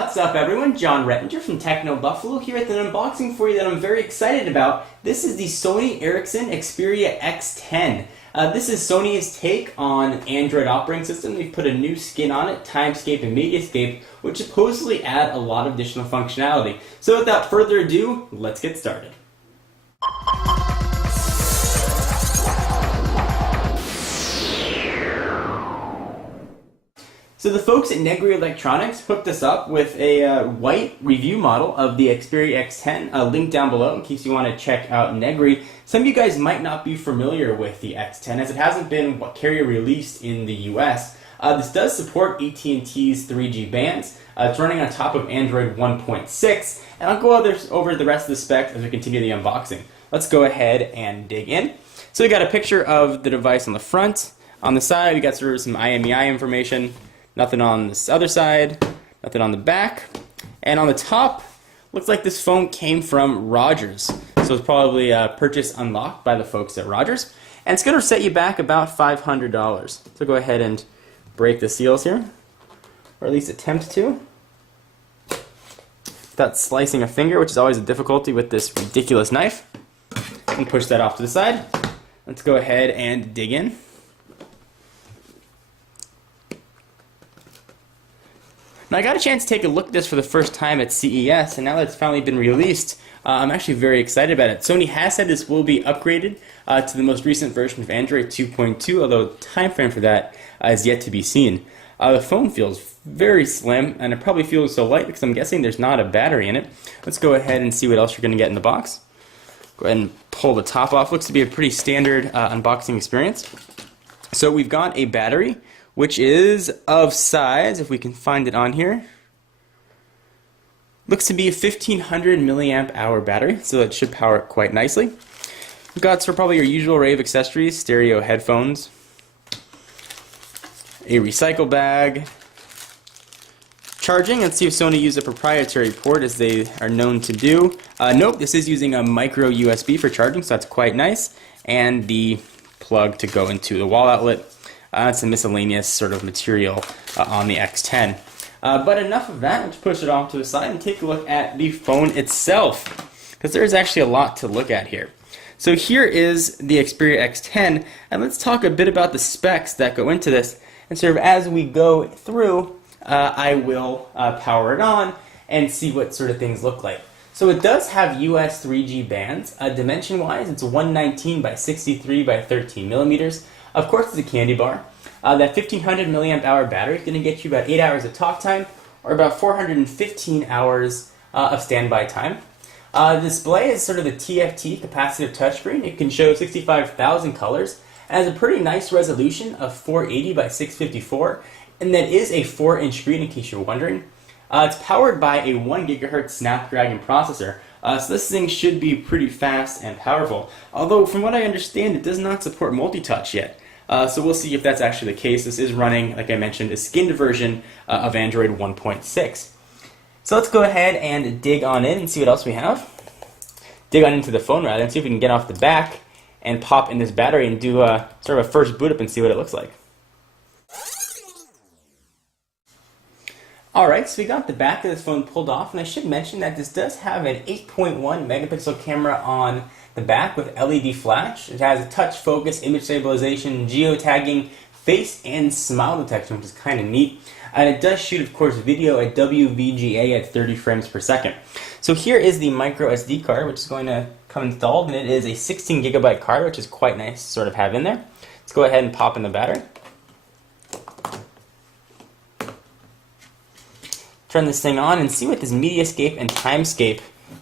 What's up everyone, John Rettinger from Techno Buffalo here with an unboxing for you that I'm very excited about. This is the Sony Ericsson Xperia X10. This is Sony's take on Android operating system. They've put a new skin on it, Timescape and Mediascape, which supposedly add a lot of additional functionality. So without further ado, let's get started. So the folks at Negri Electronics hooked us up with a white review model of the Xperia X10, link down below in case you want to check out Negri. Some of you guys might not be familiar with the X10 as it hasn't been carrier released in the US. This does support AT&T's 3G bands. It's running on top of Android 1.6, and I'll go over the rest of the specs as we continue the unboxing. Let's go ahead and dig in. So we got a picture of the device on the front. On the side, we got sort of some IMEI information. Nothing on this other side, nothing on the back. And on the top, looks like this phone came from Rogers. So it's probably purchase unlocked by the folks at Rogers. And it's going to set you back about $500. So go ahead and break the seals here, or at least attempt to. Without slicing a finger, which is always a difficulty with this ridiculous knife. And push that off to the side. Let's go ahead and dig in. Now I got a chance to take a look at this for the first time at CES, and now that it's finally been released, I'm actually very excited about it. Sony has said this will be upgraded to the most recent version of Android 2.2, although the time frame for that is yet to be seen. The phone feels very slim, and it probably feels so light because I'm guessing there's not a battery in it. Let's go ahead and see what else you're going to get in the box. Go ahead and pull the top off. Looks to be a pretty standard unboxing experience. So we've got a battery, which is of size, if we can find it on here. Looks to be a 1500 milliamp hour battery, so that should power it quite nicely. We've got sort of probably your usual array of accessories, stereo headphones, a recycle bag, charging. Let's see if Sony used a proprietary port as they are known to do. Nope, this is using a micro USB for charging, so that's quite nice. And the plug to go into the wall outlet. It's a miscellaneous sort of material on the X10. But enough of that, let's push it off to the side and take a look at the phone itself, because there's actually a lot to look at here. So here is the Xperia X10, and let's talk a bit about the specs that go into this. And sort of as we go through, I will power it on and see what sort of things look like. So it does have US 3G bands. Dimension-wise, it's 119 by 63 by 13 millimeters. Of course, it's a candy bar. That 1500 milliamp hour battery is going to get you about 8 hours of talk time, or about 415 hours of standby time. The display is sort of the TFT capacitive touchscreen. It can show 65,000 colors and has a pretty nice resolution of 480 by 654, and that is a 4-inch screen in case you're wondering. It's powered by a 1 GHz Snapdragon processor. So this thing should be pretty fast and powerful. Although, from what I understand, it does not support multi-touch yet. So we'll see if that's actually the case. This is running, like I mentioned, a skinned version of Android 1.6. So let's go ahead and dig on in and see what else we have. Dig on into the phone, rather, and see if we can get off the back and pop in this battery and do sort of a first boot up and see what it looks like. Alright, so we got the back of this phone pulled off, and I should mention that this does have an 8.1 megapixel camera on the back with LED flash. It has a touch focus, image stabilization, geotagging, face and smile detection, which is kind of neat. And it does shoot, of course, video at WVGA at 30 frames per second. So here is the micro SD card, which is going to come installed, and it is a 16 gigabyte card, which is quite nice to sort of have in there. Let's go ahead and pop in the battery. Turn this thing on and see what this Mediascape and Timescape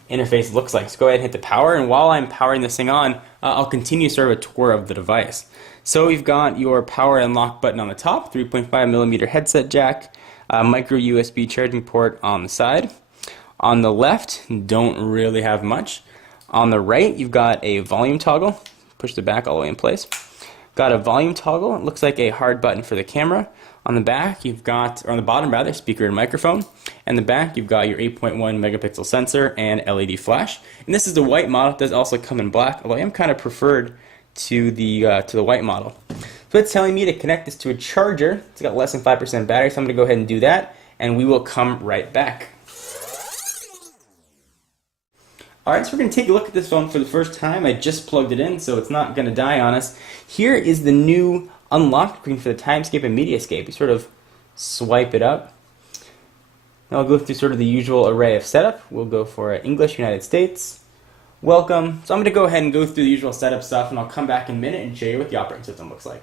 interface looks like. So go ahead and hit the power, and while I'm powering this thing on, I'll continue sort of a tour of the device. So we've got your power and lock button on the top, 3.5 millimeter headset jack, micro USB charging port on the side. On the left, don't really have much. On the right, you've got a volume toggle. Push the back all the way in place. Got a volume toggle. It looks like a hard button for the camera. On the back, you've got, or on the bottom rather, speaker and microphone. And the back, you've got your 8.1 megapixel sensor and LED flash. And this is the white model. It does also come in black, although I am kind of preferred to the white model. So it's telling me to connect this to a charger. It's got less than 5% battery, so I'm going to go ahead and do that. and we will come right back. Alright, so we're going to take a look at this phone for the first time. I just plugged it in, so it's not going to die on us. Here is the new unlock screen for the Timescape and Mediascape. You sort of swipe it up. Now I'll go through sort of the usual array of setup. We'll go for English, United States, welcome. So I'm going to go ahead and go through the usual setup stuff, and I'll come back in a minute and show you what the operating system looks like.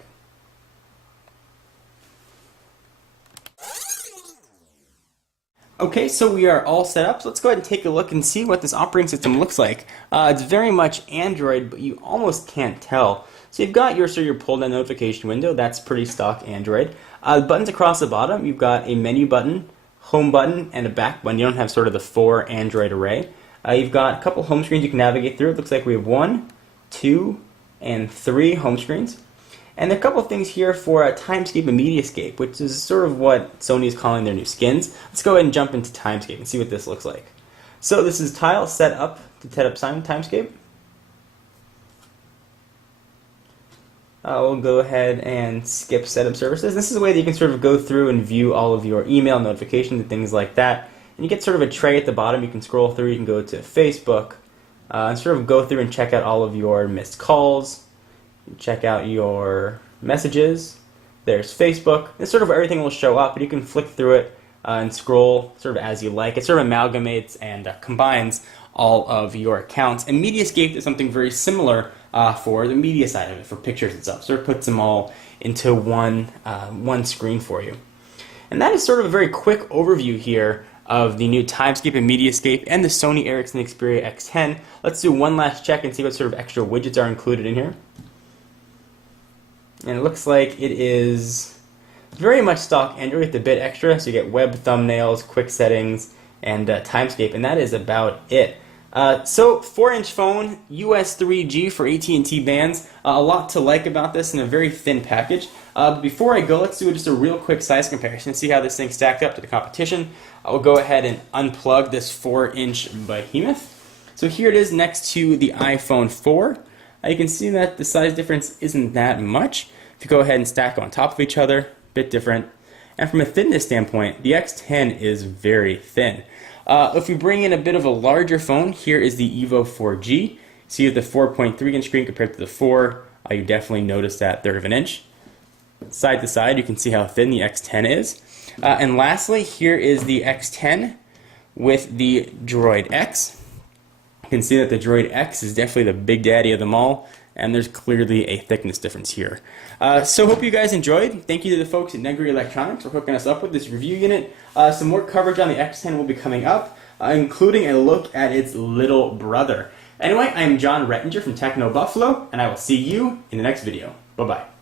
Okay, so we are all set up, so let's go ahead and take a look and see what this operating system looks like. It's very much Android, but you almost can't tell. So you've got your pull-down notification window. That's pretty stock Android. Buttons across the bottom, you've got a menu button, home button, and a back button. You don't have sort of the 4 Android array. You've got a couple home screens you can navigate through. It looks like we have 1, 2, and 3 home screens. And there are a couple of things here for Timescape and Mediascape, which is sort of what Sony is calling their new skins. Let's go ahead and jump into Timescape and see what this looks like. So this is Tile set up to set up Timescape. We'll go ahead and skip setup services. This is a way that you can sort of go through and view all of your email notifications and things like that. And you get sort of a tray at the bottom. You can scroll through. You can go to Facebook and sort of go through and check out all of your missed calls. Check out your messages. There's Facebook. This sort of everything will show up, and you can flick through it and scroll sort of as you like. It sort of amalgamates and combines all of your accounts. And Mediascape is something very similar for the media side of it, for pictures and stuff. Sort of puts them all into one screen for you. And that is sort of a very quick overview here of the new Timescape and Mediascape and the Sony Ericsson Xperia X10. Let's do one last check and see what sort of extra widgets are included in here. And it looks like it is very much stock Android with a bit extra, so you get web thumbnails, quick settings, and Timescape, and that is about it. So 4-inch phone, US 3G for AT&T bands. A lot to like about this in a very thin package. But before I go, let's do just a real quick size comparison and see how this thing stacked up to the competition. I will go ahead and unplug this 4-inch behemoth. So here it is next to the iPhone 4. You can see that the size difference isn't that much. If you go ahead and stack on top of each other, a bit different. And from a thinness standpoint, the X10 is very thin. If we bring in a bit of a larger phone, here is the Evo 4G. See the 4.3-inch screen compared to the 4. You definitely notice that 1/3 of an inch. Side to side, you can see how thin the X10 is. And lastly, here is the X10 with the Droid X. You can see that the Droid X is definitely the big daddy of them all, and there's clearly a thickness difference here. So hope you guys enjoyed. Thank you to the folks at Negri Electronics for hooking us up with this review unit. Some more coverage on the X10 will be coming up, including a look at its little brother. Anyway, I am John Rettinger from Techno Buffalo, and I will see you in the next video. Bye-bye.